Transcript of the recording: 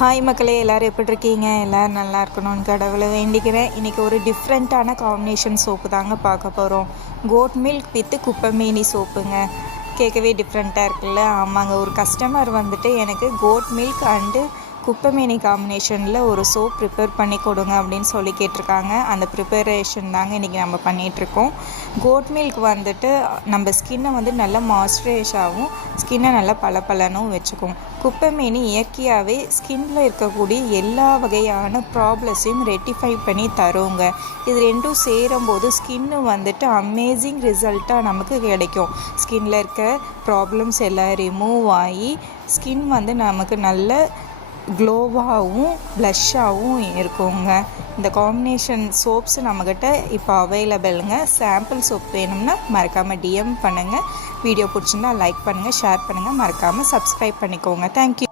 Hi மக்களே எல்லோரும் எப்படி இருக்கீங்க எல்லோரும் நல்லா இருக்கணும்னு கடவுளை வேண்டிக்கிறேன். இன்றைக்கி ஒரு டிஃப்ரெண்ட்டான காம்பினேஷன் சோப்பு தாங்க பார்க்க போகிறோம் கோட் மில்க் வித்து குப்பைமேனி சோப்புங்க கேட்கவே டிஃப்ரெண்ட்டாக இருக்குல்ல? ஆமாங்க ஒரு கஸ்டமர் வந்துட்டு எனக்கு கோட் மில்க் அண்டு குப்பமேனி காம்பினேஷனில் ஒரு சோப் ப்ரிப்பேர் பண்ணி கொடுங்க அப்படின்னு சொல்லி கேட்டிருக்காங்க. அந்த ப்ரிப்பரேஷன் தாங்க இன்றைக்கி நம்ம பண்ணிகிட்ருக்கோம் கோட் மில்க் வந்துட்டு நம்ம ஸ்கின்னை வந்து நல்லா மாய்ஸ்சரைஸாகவும் ஸ்கின்னை நல்லா பளபளனும் வச்சுக்கும். குப்பைமேனி இயற்கையாகவே ஸ்கின்ல இருக்கக்கூடிய எல்லா வகையான ப்ராப்ளஸையும் ரெட்டிஃபை பண்ணி தருங்க. இது ரெண்டும் சேரும்போது ஸ்கின்னு வந்துட்டு அமேசிங் ரிசல்ட்டாக நமக்கு கிடைக்கும். ஸ்கின்ல இருக்க ப்ராப்ளம்ஸ் எல்லாம் ரிமூவ் ஆகி ஸ்கின் வந்து நமக்கு நல்ல க்ளோவாகவும் ப்ளஷ்ஷாகவும் இருக்குங்க. இந்த காம்பினேஷன் சோப்ஸ் நம்மக்கிட்ட இப்போ அவைலபிளுங்க சாம்பிள் சோப் வேணும்னா மறக்காமல் டிஎம் பண்ணுங்கள் வீடியோ பிடிச்சிருந்தா லைக் பண்ணுங்கள் ஷேர் பண்ணுங்கள் மறக்காமல் சப்ஸ்கிரைப் பண்ணிக்கோங்க. தேங்க்யூ